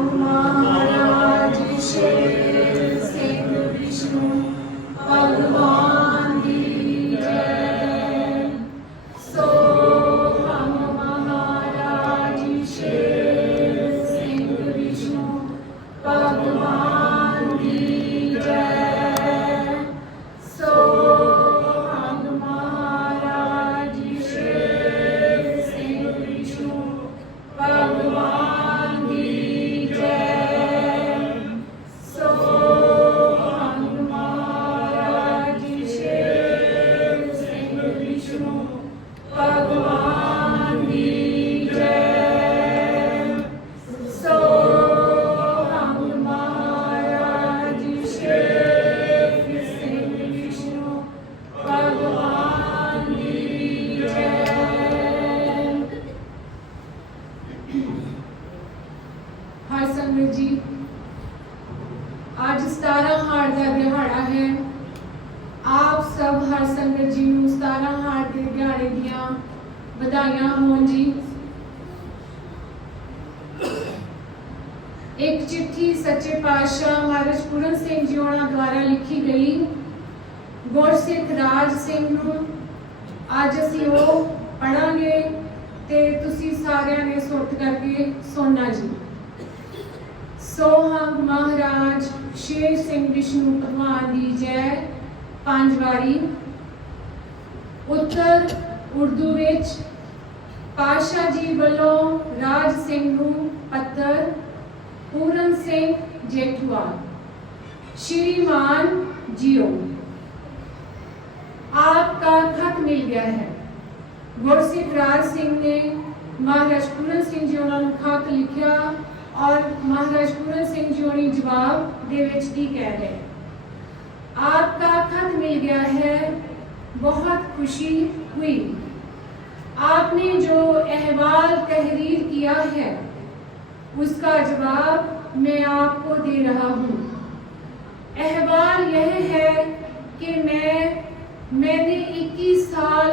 हंग महाराज शेर सिंह विष्णु भगवान की जय। सो हंग महाराज शेर सिंह विष्णु भगवान की जय। सो हंग महाराज शेर सिंह विष्णु भगवान की जय। सो हंग महाराज शेर सिंह विष्णु भगवान की जय। सो हंग महाराज शेर सिंह विष्णु भगवान की जय। हाय संगत जी, आज 17 हाड़ का दिहाड़ा है। आप सब हर संगत जी नूं 17 हाड़ के दिहाड़े दियां बधाइयां होण जी। एक चिट्ठी सच्चे पातशाह महाराज पूरन सिंह जी होना द्वारा लिखी गई गुरसिख राज सिंह नूं अज असीं ओह पढ़ांगे ते तुसीं सारिਆਂ ने सुर्त करके सुनना जी। सो हंग महाराज शेर सिंह विष्णु भगवान की जय। 5 वारी। उत्तर उर्दू विच पातशाह जी वालों राज सिंह नूं पत्र पूरन सिंह जेठूवाल। श्रीमान जियो, आपका खत मिल गया है। गुरसिख राज सिंह ने महाराज पूरन सिंह जी उन्होंने खत लिखा और महाराज पूरन सिंह जी उन्हें जवाब दे विच की कह रहे। आपका खत मिल गया है, बहुत खुशी हुई। आपने जो अहवाल तहरीर किया है उसका जवाब मैं आपको दे रहा हूँ। अहवाल यह है कि मैंने 21 साल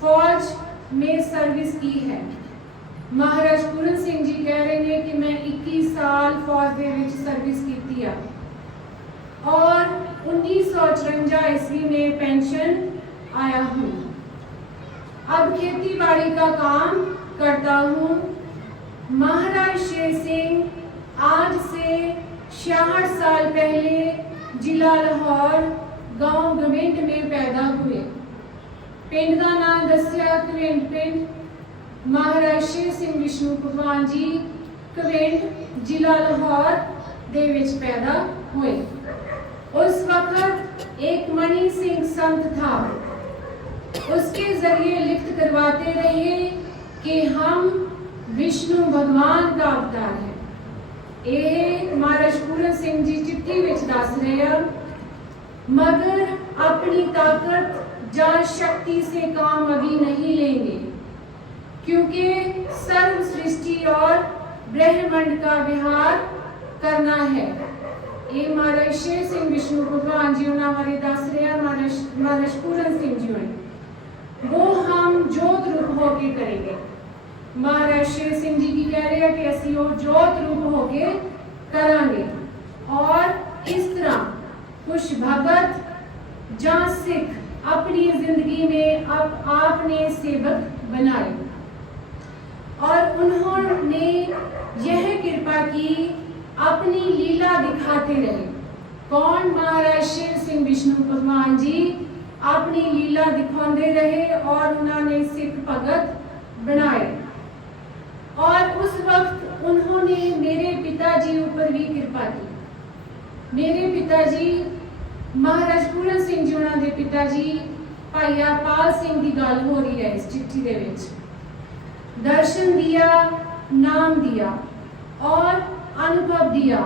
फौज में सर्विस की है। महाराज पूरन सिंह जी कह रहे हैं कि मैं 21 साल फौज दे विच सर्विस की है और 1954 ईस्वी में पेंशन आया हूँ। अब खेती बाड़ी का काम करता हूँ। महाराज शेर सिंह आज से 66 साल पहले जिला लाहौर गांव गविंड में पैदा हुए। पिंड का नाम दस्या गविंड पिंड। महाराज शेर सिंह विष्णु भगवान जी गविंड जिला लाहौर दे विच पैदा हुए। उस वक्त एक मणि सिंह संत था। उसके जरिए लिखत करवाते रहे कि हम विष्णु भगवान का अवतार है। यह महाराज पूरन सिंह जी चिट्ठी विच दस रहे हैं। मगर अपनी ताकत या शक्ति से काम अभी नहीं लेंगे, क्योंकि सर्व सृष्टि और ब्रह्मांड का विहार करना है। ये महाराज शेर सिंह विष्णु भगवान जी हमारे दस रहे हैं। महाराज पूरन सिंह जी वो हम जोत रूप होके करेंगे। महाराज शेर सिंह जी की कह रहे हैं कि असी वो जोत रूप होके करांगे और इस तरह कुछ भगत या सिख अपनी जिंदगी में अब आपने सेवक बनाए और उन्होंने यह कृपा की अपनी लीला दिखाते रहे। कौन? महाराज शेर सिंह विष्णु भगवान जी अपनी लीला दिखाते रहे और उन्होंने सिख भगत बनाए। और उस वक्त उन्होंने मेरे पिताजी ऊपर भी कृपा की। मेरे पिताजी महाराज पूरन सिंह जी उन्होंने पिताजी भाई पाल सिंह की गल हो रही है इस चिट्ठी दे विच। दर्शन दिया, नाम दिया और अनुभव दिया।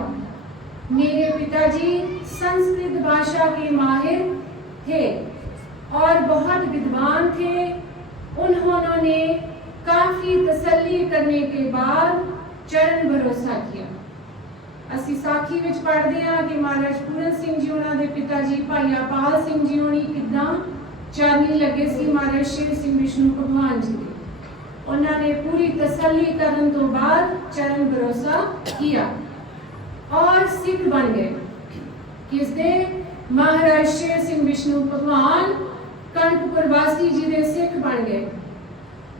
मेरे पिताजी संस्कृत भाषा के माहिर थे और बहुत विद्वान थे। उन्होंने काफी तसल्ली करने के बाद चरण भरोसा किया। असी साखी विच पढ़ते हैं कि महाराज पूरन सिंह जी उन्होंने पिताजी भाई पाल सिंह जी होनी किदां चरनी लगे सी महाराज शेर सिंह विष्णु भगवान जी के। उन्होंने पूरी तसल्ली करने तो बाद चरण भरोसा किया। और सिख बन गए। किसदे? महाराज शेर सिंह विष्णु भगवान कनकपुर वासी जी दे सिख बन गए,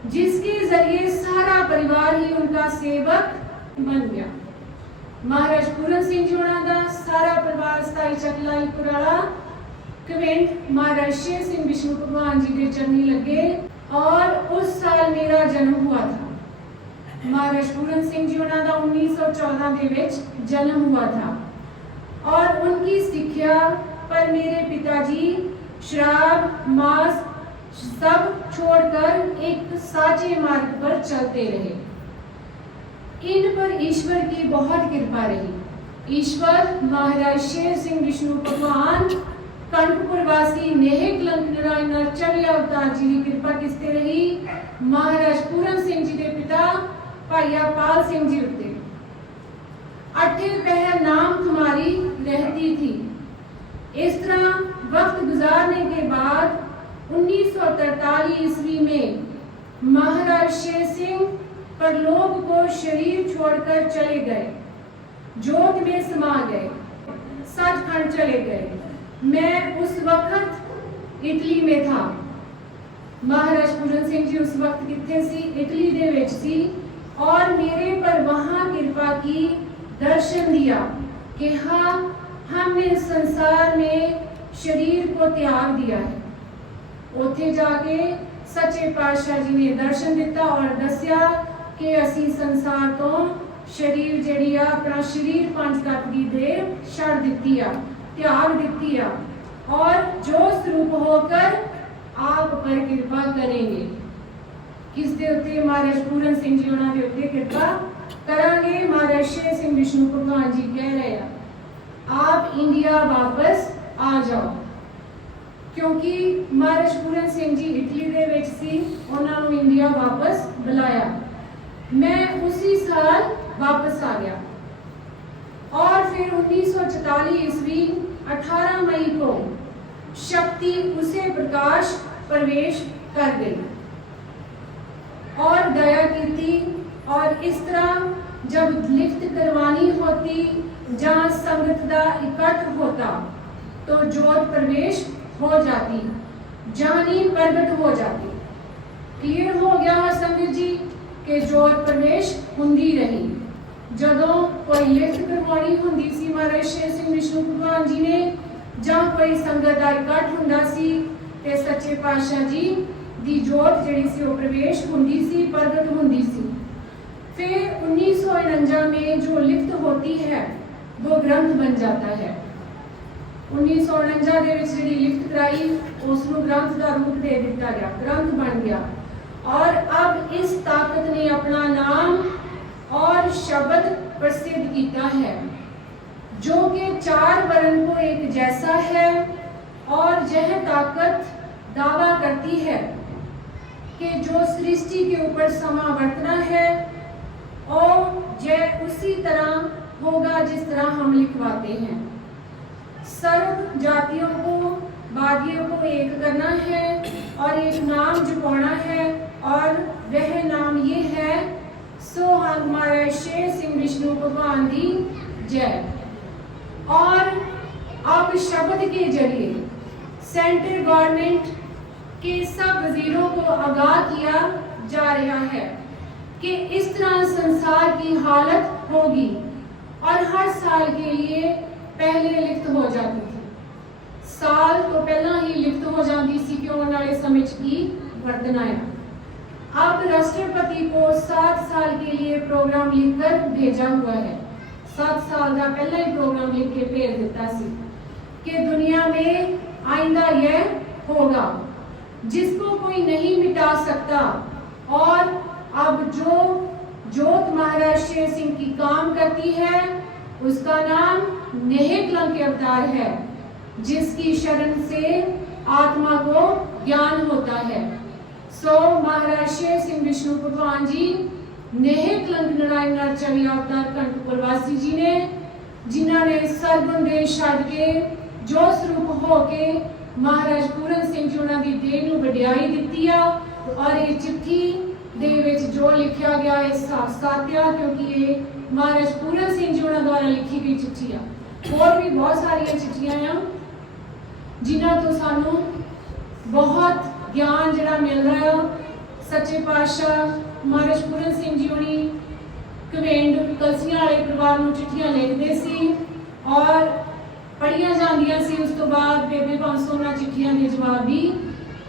जिसके जरिए सारा परिवार ही उनका सेवक बन गया। महाराज पूरन सिंह जी होना दा सारा परिवार 27 चकलाई पुराला कवेंट महाराज शेर सिंह विष्णु भगवान जी के चरनी लगे और उस साल मेरा जन्म हुआ था। महाराज पूरन सिंह जी होना दा 1914 के विच जन्म हुआ था और उनकी सिक्ख्या पर मेरे पिताजी शराब मांस सब छोड़कर एक साचे मार्ग पर चलते रहे। इन पर ईश्वर की बहुत कृपा रही। ईश्वर महाराज शेर सिंह विष्णु भगवान कनकपुर वासी नेह कलंक नारायण चढ़िया अवतार जी की कृपा किसते रही? महाराज पूरन सिंह जी के पिता भाईया पाल सिंह जी उत्ते। अठे पहर नाम तुम्हारी रहती थी। इस तरह वक्त गुजारने के बाद 1943 ईस्वी में महाराज शेर सिंह परलोक को शरीर छोड़कर चले गए, जोत में समा गए, सचखंड चले गए। मैं उस वक्त इटली में था। महाराज पूरन सिंह जी उस वक्त कितने सी? इटली दे विच सी और मेरे पर वहां कृपा की, दर्शन दिया कि हाँ हमने संसार में शरीर को त्याग दिया है। उथे जाके सच्चे पातशाह जी ने दर्शन दिता और दसिया कि असी संसार तो शरीर जड़ी आ अपना शरीर पंच तत्व की देह छड़ दिती आ, त्याग दिती आ और जो स्वरूप होकर आप पर कृपा करेंगे। किस दे उत्ते? महाराज पूरन सिंह जी होना दे उत्ते कृपा करांगे। महाराज शेर सिंह विष्णु भगवान जी कह रहे हैं आप इंडिया वापस आ जाओ, क्योंकि महाराज पूरन सिंह जी इटली दे विच सी, उन्हां नूं इंडिया वापस बुलाया। मैं उसी साल वापस आ गया और फिर 1944 ईस्वी 18 मई को शक्ति उसे प्रकाश प्रवेश कर गई और दया की थी। और इस तरह जब लिफ्ट करवानी होती जहाँ संगत का इकट्ठ होता तो जोत प्रवेश हो जाती, जानी प्रगट हो जाती। क्लियर हो गया है संगत जी कि जोत प्रवेश हुंदी रही। जदों कोई लिफ्ट करवानी हुंदी सी महाराज शेर सिंह विष्णु भगवान जी ने, जहाँ कोई संगत का इकट्ठ हुंदा सी ते सच्चे पातशाह जी दी जोत जिहड़ी सी वो प्रवेश हुंदी सी, प्रगट हुंदी सी। फिर 1949 में जो लिफ्ट होती है वो ग्रंथ बन जाता है। 1949 ਦੇ ਵਿੱਚ ਜਿਹੜੀ ਲਿਖਤ कराई उसਨੂੰ ग्रंथ का रूप दे दिता गया, ग्रंथ बन गया। और अब इस ताकत ने अपना नाम और शब्द प्रसिद्ध किया है, जो कि चार वर्ण को एक जैसा है। और यह ताकत दावा करती है कि जो सृष्टि के ऊपर समा बरतना है और यह उसी तरह होगा जिस तरह हम लिखवाते हैं। सर्व जातियों को वादियों को एक करना है और एक नाम जपाना है और वह नाम ये है सो हमारे शेर सिंह विष्णु भगवान की जय। और अब शब्द के जरिए सेंट्रल गवर्नमेंट के सब वजीरों को आगाह किया जा रहा है कि इस तरह संसार की हालत होगी और हर साल के लिए पहले लिखत हो जाती थी। साल तो पहला ही लिखत हो जाती सी कि आने वाले समय की वर्तन आया। अब राष्ट्रपति को 7 साल के लिए प्रोग्राम लिखकर भेजा हुआ है। 7 साल का पहला ही प्रोग्राम लिख के भेज दिता सी कि दुनिया में आइंदा यह होगा जिसको कोई नहीं मिटा सकता। और अब जो जोत महाराज शेर सिंह की काम करती है उसका नाम नेह कलंक अवतार है, जिसकी शरण से आत्मा को ज्ञान होता है। सो महाराज शेर सिंह विष्णु भगवान जी नेह कलंक नारायण अवतार कनकपुर वासी जी ने, जिन्होंने सरगुण देश छड़ के जो स्वरूप होके महाराज पूरन सिंह जी उन्होंने देह नूं वडियाई दित्ती आ। और ये चिट्ठी दे विच जो लिखा गया है साफ सात्या, क्योंकि ये महाराज पूरन सिंह जी उन्होंने द्वारा लिखी गई चिट्ठी आ। और भी बहुत सारिया चिट्ठियां आ जिन्हों तो सानू बहुत ज्ञान जिहड़ा मिल रहा है। सच्चे पातशाह महाराज पूरन सिंह जी उन्हीं कवेंड कलसियां वाले परिवार को चिट्ठियां लिखते सी और पढ़िया जांदियां सी। उस तो बाद बेबे बांसो उन्हां चिट्ठियां के जवाब भी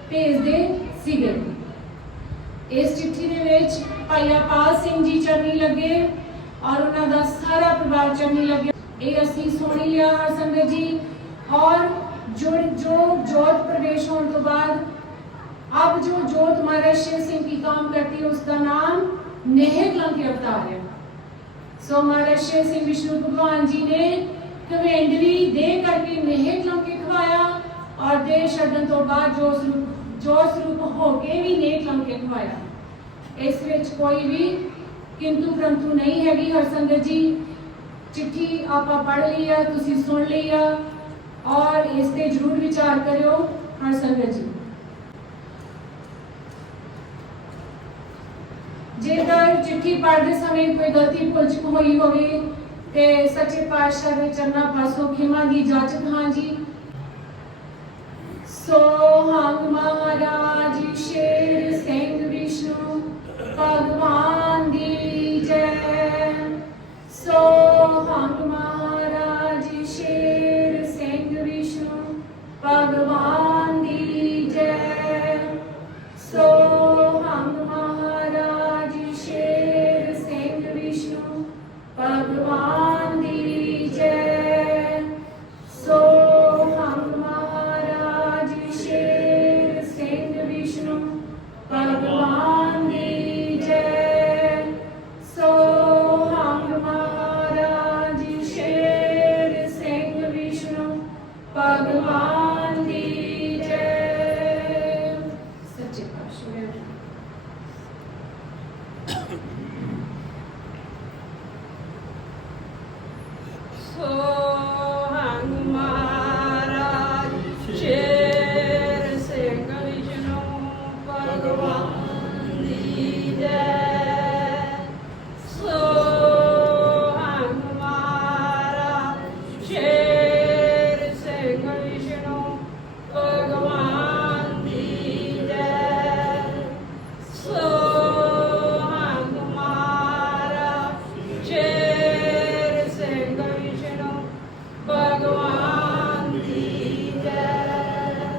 भेजते सीगे। इस चिट्ठी दे विच भाई अपाल सिंह जी चरनी लगे और उन्हां दा सारा परिवार चरनी लगे। ये असीं सुन लिया हर संगत जी। और जो जोत प्रवेश होने तो बाद अब जो जोत महाराज शिव सिंह की काम करती है उसका नाम नेह कलंकी अवतार है। सो महाराज शिव सिंह विष्णु भगवान जी ने कवेंडरी दे करके नेह कलंकी खवाया और दे छड्डन तो बाद जो स्वरूप होके भी नेह कलंकी खवाया। इस विच कोई भी किंतु परंतु नहीं हैगी हर संगत जी। चिट्ठी आपा पढ़ ली है, तुसी सुन ली है और इस पे जरूर विचार करियो हर संगत जी। जेकर चिट्ठी पढ़ते समय कोई गलती भुल चुक हुई होवे ते सच्चे पातशाह दे चरना पासों खिमा दी इजाजत हां जी। सोहंग महाराज शेर सिंह विष्णु भगवान दी जय। सोहंग महाराज शेर सिंह विष्णु भगवान दी जय। सोहंग महाराज शेर सिंह विष्णु भगवान दी जय। सोहंग महाराज शेर सिंह विष्णु भगवान दी जय। सोहंग महाराज शेर सिंह विष्णु भगवान दी जय। सच्चे पातशाह। सोहंग महाराज शेर सिंह विष्णु भगवान दी जय। सोहंग महाराज शेर सिंह विष्णु भगवान दी जय। सोहंग महाराज शेर सिंह विष्णु भगवान दी जय।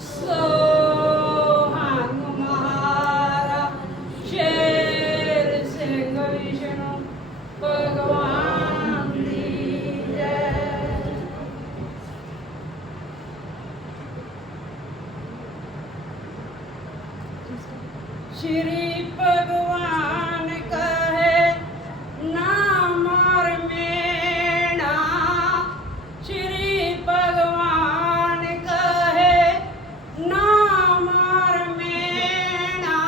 सोहंग महाराज शेर सिंह विष्णु भगवान दी जय। श्री भगवान कहे ना मार मेणा। श्री भगवान कहे ना मार मेणा।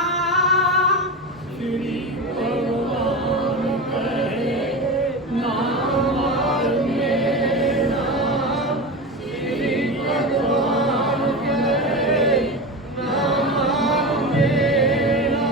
श्री भगवान कहे ना मार मेणा। श्री भगवान कहे ना मार मेणा।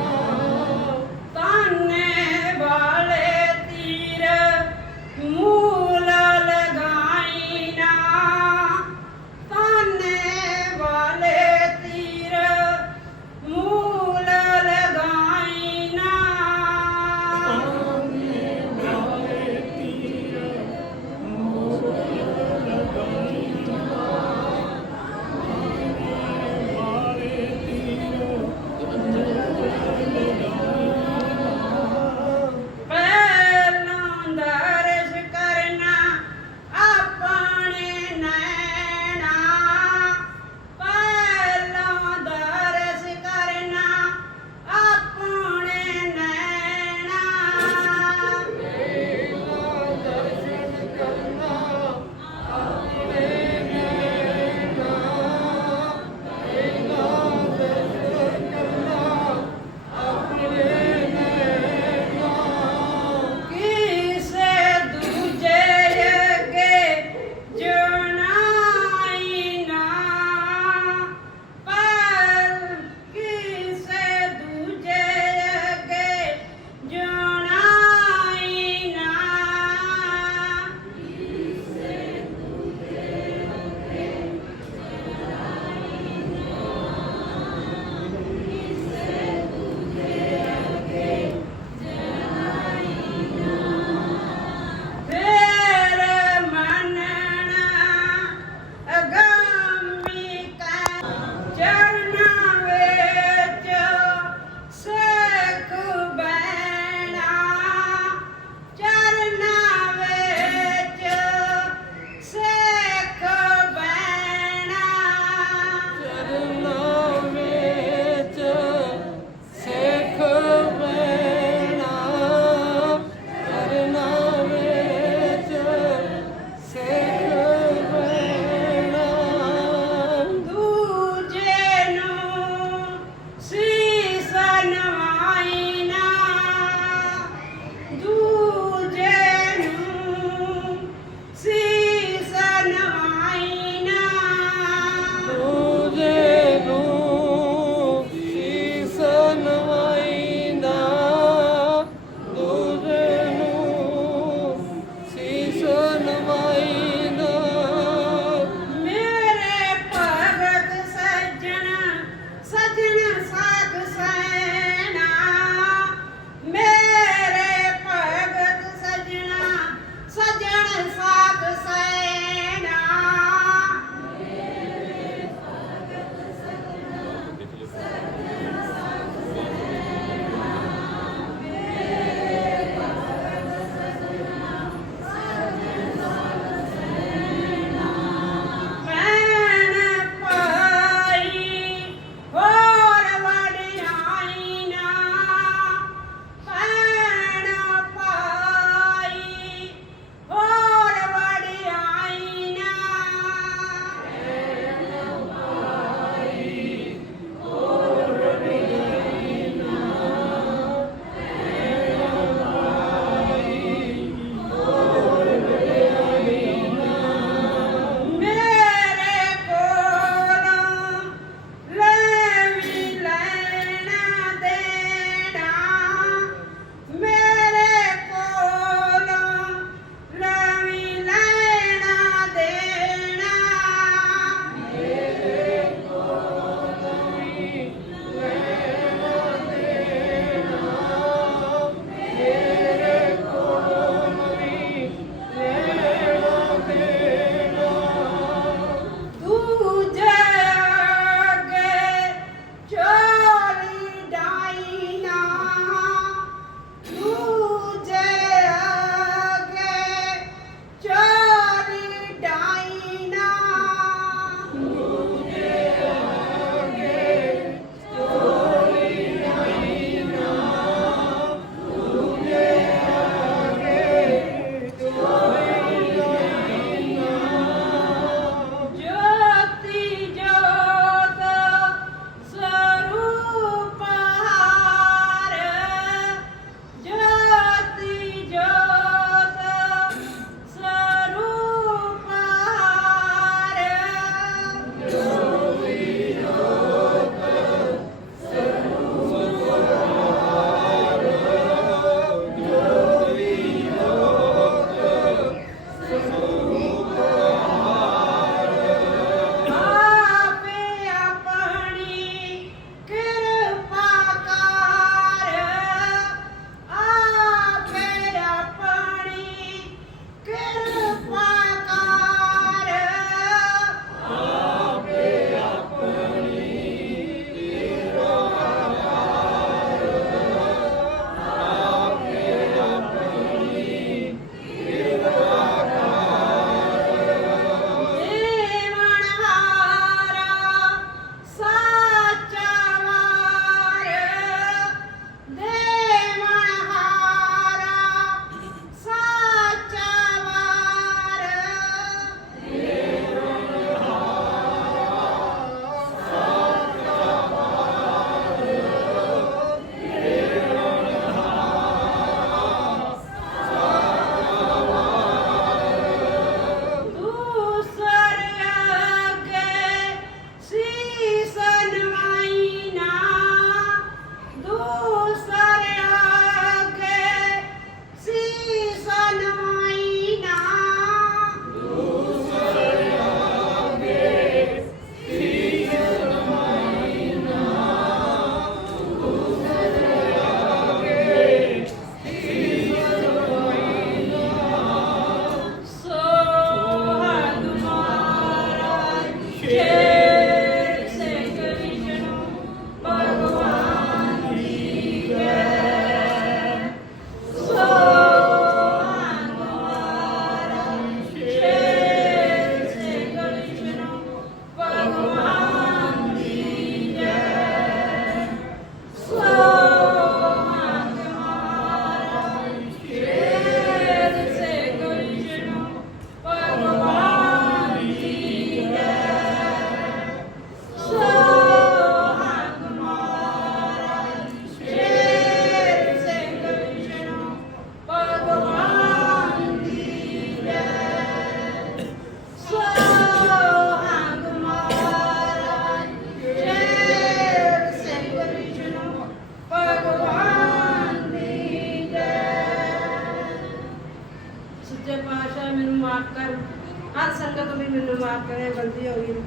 ਕਰੇ, ਗਲਤੀ ਹੋ ਗਈ